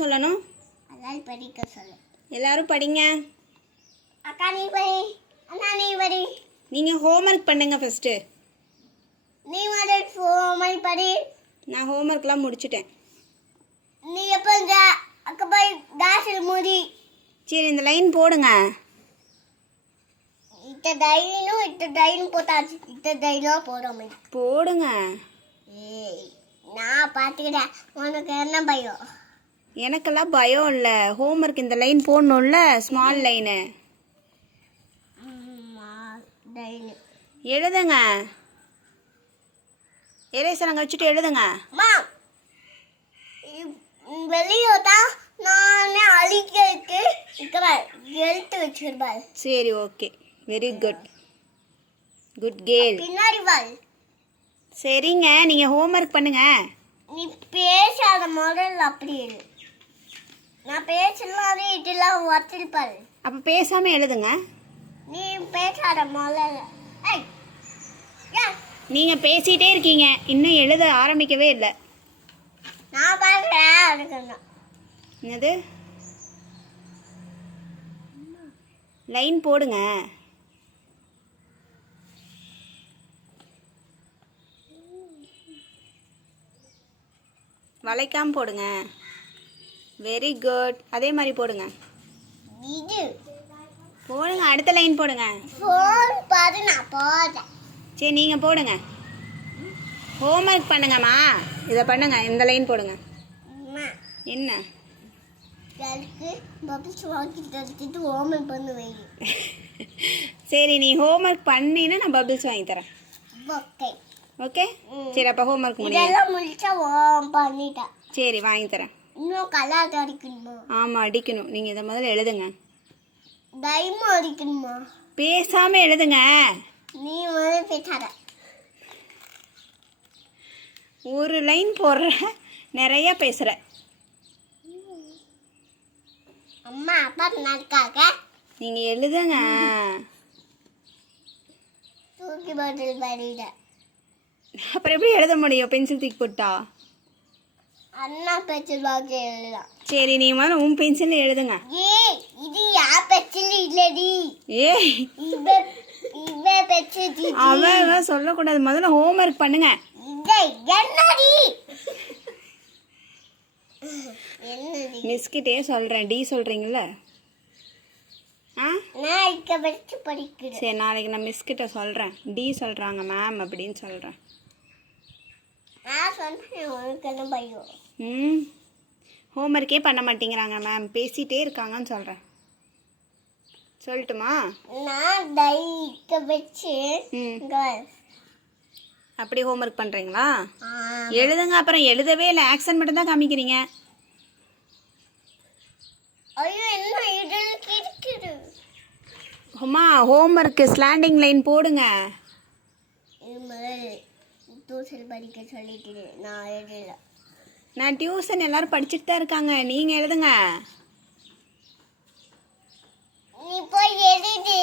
சொல்லணும். எல்லாரும் படிக்க சொல்லு. எல்லாரும் படிங்க. அக்கா நீ படி, அண்ணா நீ படி. நீங்கள் ஹோம்ஒர்க் பண்ணுங்க ஃபஸ்ட்டு. நீ வந்து ஹோம்ஒர்க் படி. நான் ஹோம்ஒர்க்லாம் முடிச்சிட்டேன். நீ எப்போ அக்கா போய் கிளாஸில் மூடி. சரி இந்த லைன் போடுங்க. இத்த டைனும் போட்டாச்சு. இத்த டைனும் போடாம போடுங்க. ஏய் நான் பார்த்துக்கிட்டேன். உனக்கு என்ன பயம்? எனக்கெல்லாம் பயம் இல்லை. ஹோம்ஒர்க் இந்த லைன் போடணும்ல, ஸ்மால் லைனு. எழுதுங்க. எரேசர் அங்கே வச்சுட்டு எழுதுங்க. வெளியே தான் நானே அழிக்கிறதுக்கு எழுத்து வச்சிருப்பாள். சரி okay, very good, good girl. பின்னாடி வாள். சரிங்க, நீங்கள் ஹோம்ஒர்க் பண்ணுங்க. நீ பேசாத முதல்ல அப்படி இரு. நான் பேசலாம் இதெல்லாம் வச்சிருப்பாள். அப்போ பேசாமல் எழுதுங்க. நீ பேசாத முதல்ல. நீங்கள் பேசிகிட்டே இருக்கீங்க, இன்னும் எழுத ஆரம்பிக்கவே இல்லை. நான் பார்க்குறேன். அதுக்கணும் என்னது? லைன் போடுங்க. வளைக்காம போடுங்க. Very good. அதே மாதிரி போடுங்க. இது போடுங்க, அடுத்த லைன் போடுங்க. ஃபோன் பாரு, நான் போடுறேன். சரி நீங்கள் போடுங்க. ஹோம்ஒர்க் பண்ணுங்கம்மா. இதை பண்ணுங்க, இந்த லைன் போடுங்க. என்ன? எனக்கு பபிள்ஸ் வாங்கி தந்துட்டு ஹோம்ஒர்க் பண்ண வை. சரி நீ ஹோம்ஒர்க் பண்ணினா நான் பபிள்ஸ் வாங்கி தரேன். ஓகே ஓகே சரி, அப்போ ஹோம்ஒர்க் முடியும். இதெல்லாம் முடிச்சா பண்ணிட்டேன். சரி வாங்கி தரேன். இன்னும் கலர் அடிக்கணுமா? ஆமாம் அடிக்கணும். நீங்கள் இதை முதல்ல எழுதுங்க. டைமும் அடிக்கணுமா? பேசாமல் எழுதுங்க. நீ வந்து பேசாத. ஒரு லைன் போடுற, நிறைய பேசுகிற. அம்மா அப்பா நடக்காக நீங்கள் எழுதுங்க. தூக்கி பாட்டில் படிட. அப்புறம் எப்படி எழுத முடியும் பென்சில் தூக்கி போட்டா? அண்ணா பென்சில் பாக்ஸ் எழுதலாம். சரி நீ முதல்ல உன் பென்சில் எழுதுங்க. ஏய் இது யார் பென்சில் இல்லடி. ஏய் இவ பென்சில். அவன் சொல்லக்கூடாது. முதல்ல ஹோம்ஒர்க் பண்ணுங்க. என்னடி மிஸ்கிட்டே சொல்கிறேன். டி சொல்கிறீங்கள? நான் இக்க வச்சு படிக்கிறேன். சரி நாளைக்கு நான் மிஸ்கிட்ட சொல்கிறேன். டி சொல்கிறாங்க மேம் அப்படின்னு சொல்கிறேன். நான் சொன்னேன் உனக்கு என்ன பயம்? ஹோம்ஒர்க்கே பண்ண மாட்டேங்கிறாங்க மேம், பேசிகிட்டே இருக்காங்கன்னு சொல்கிறேன். சொல்லட்டுமா? நான் இக்க வச்சு அப்படி ஹோம்ஒர்க் பண்ணுறீங்களா? எழுதுங்க. அப்புறம் எழுதவே இல்லை, ஆக்ஷன் மட்டும் தான் காமிக்கிறீங்க. ஐயோ என்ன இதில் கிறுக்குது. அம்மா ஹோம்ஒர்க்கு ஸ்லாண்டிங் லைன் போடுங்க. டியூஷன் படிக்க சொல்லிட்டு நான் எழுதல. நான் டியூஷன் எல்லாரும் படிச்சுட்டு தான் இருக்காங்க, நீங்கள் எழுதுங்க. நீ போய் எழுது.